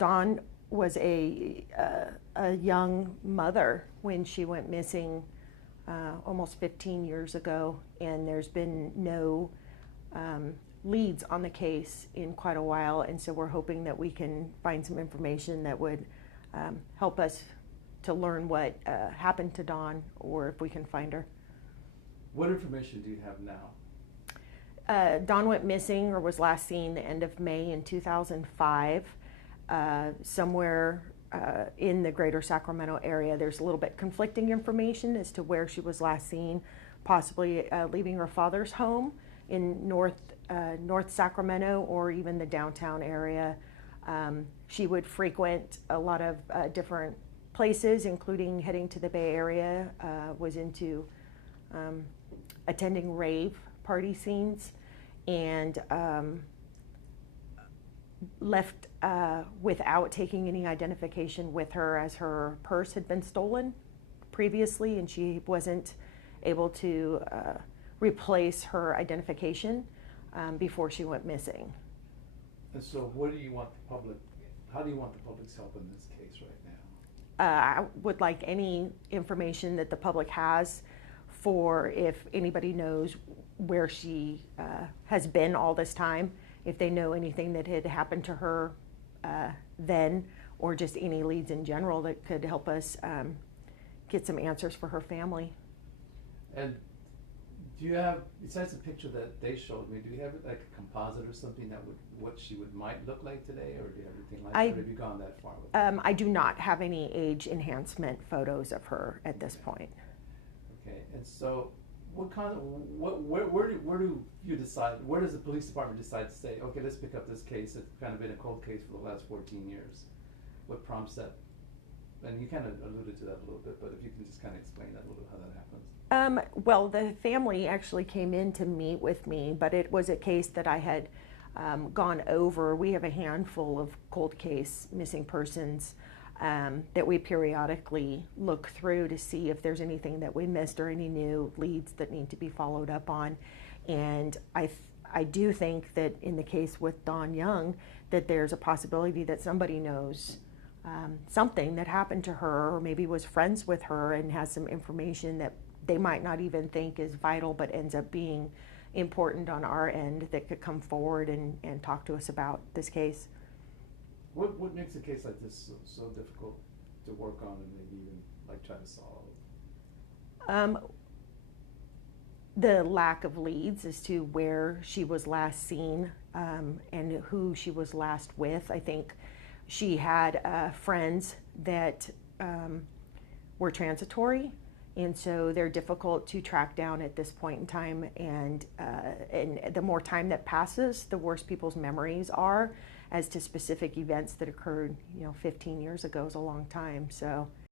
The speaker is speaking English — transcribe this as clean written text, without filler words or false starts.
Dawn was a young mother when she went missing almost 15 years ago, and there's been no leads on the case in quite a while, and so we're hoping that we can find some information that would help us to learn what happened to Dawn, or if we can find her. What information do you have now? Dawn went missing, or was last seen, the end of May in 2005, somewhere in the greater Sacramento area. There's a little bit conflicting information as to where she was last seen, possibly leaving her father's home in North Sacramento, or even the downtown area. She would frequent a lot of different places, including heading to the Bay Area, was into attending rave party scenes, and left without taking any identification with her, as her purse had been stolen previously, and she wasn't able to replace her identification before she went missing. And so what do you want the public, how do you want the public's help in this case right now? I would like any information that the public has, for if anybody knows where she has been all this time, if they know anything that had happened to her then, or just any leads in general that could help us get some answers for her family. And do you have, besides the picture that they showed me, do you have like a composite or something that would, what she might look like today, or do you have anything like that? Or have you gone that far with it? I do not have any age enhancement photos of her at this point. Okay, and so what kind of, where do you decide, where does the police department decide to say, okay, let's pick up this case? It's kind of been a cold case for the last 14 years. What prompts that? And you kind of alluded to that a little bit, but if you can just kind of explain that a little bit, how that happens. Well, the family actually came in to meet with me, but it was a case that I had gone over. We have a handful of cold case missing persons that we periodically look through to see if there's anything that we missed, or any new leads that need to be followed up on. And I do think that in the case with Dawn Young, that there's a possibility that somebody knows something that happened to her, or maybe was friends with her and has some information that they might not even think is vital, but ends up being important on our end, that could come forward and talk to us about this case. What makes a case like this so difficult to work on, and maybe even like try to solve? The lack of leads as to where she was last seen and who she was last with. I think she had friends that were transitory, and so they're difficult to track down at this point in time. And the more time that passes, the worse people's memories are as to specific events that occurred, 15 years ago is a long time. So